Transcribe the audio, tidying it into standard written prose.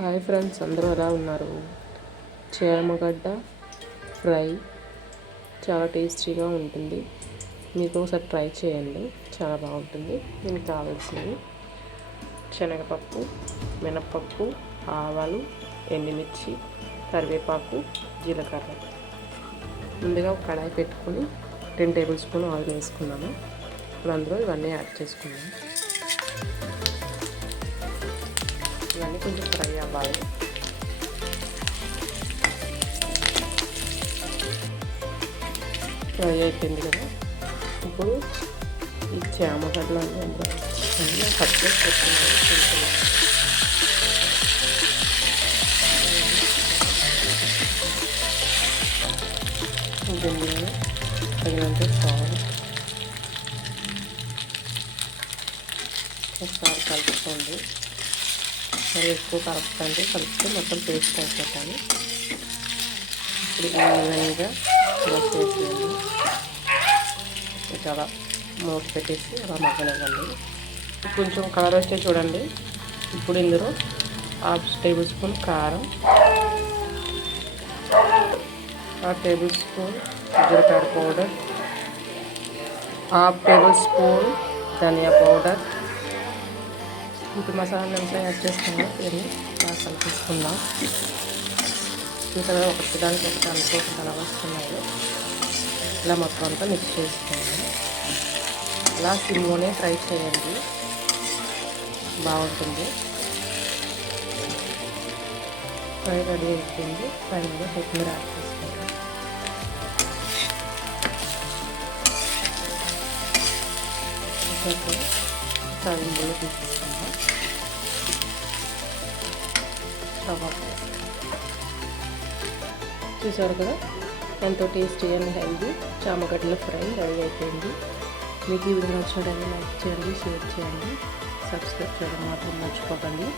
Hi friends, అందరూ ఎలా ఉన్నారు? చేమగడ్డ ఫ్రై చాలా టేస్టీగా ఉంటుంది. మీకు ఒకసారి ట్రై చేయండి, చాలా బాగుంటుంది. దీనికి కావాల్సింది శనగపప్పు, మినప్పప్పు, ఆవాలు, ఎండుమిర్చి, కరివేపాకు, జీలకర్ర. ముందుగా ఒక కడాయి పెట్టుకొని 10 టేబుల్ స్పూన్ ఆయిల్ వేసుకున్నాను. ఇప్పుడు అందులో ఇవన్నీ యాడ్ చేసుకున్నాను. ఇవన్నీ కొంచెం ఫ్రై అవ్వాలి. ఫ్రై అయిపోయింది కదా, ఇప్పుడు ఈ చామగడ్డలు అన్నీ కట్ చేసి పెట్టుకున్నాను. దీనిలో తగినంత సాల్ట్, ఒకసారి కలుపుకోండి. మరి ఎక్కువ కలుపుతాండి, కలిపితే మొత్తం పేస్ట్ అయిపోతాను. ఇప్పుడు ఈవెన్గా ఇలా చేసేయండి. చాలా మూత పెట్టేసి అలా మగ్గనివ్వండి. కొంచెం కలర్ వచ్చే చూడండి. ఇప్పుడు ఇందులో 1/2 టేబుల్ స్పూన్ కారం, 1/2 టేబుల్ స్పూన్ జీలకర్ర పౌడర్, 1/2 టేబుల్ స్పూన్ ధనియా పౌడర్. ఇప్పుడు మసాలా అంతా యాడ్ చేసుకున్నాం. ఇవన్నీ బాగా కలిపిస్తున్నాం. ఇంకా ఒకటి దానికి ఒకటి అనుకోకుండా అలా వస్తున్నాయి. ఇలా మొత్తం అంతా మిక్స్ చేసుకోండి. అలా సిమ్లోనే ఫ్రై చేయండి, బాగుంటుంది. ఫ్రై రెడీ అయిపోయింది. ఫైనల్గా కొత్తిమీర యాడ్ చేసుకోండి. సర్వింగ్లో తీసుకుంటాం. చూసారు కదా, ఎంతో టేస్టీ అండ్ హెల్దీ చామగడ్డల ఫ్రై రెడీ అయిపోయింది. మీకు ఈ వీడియో నచ్చినట్లయితే లైక్ చేయండి, షేర్ చేయండి, సబ్స్క్రైబ్ చేయడం మాత్రం మర్చిపోకండి.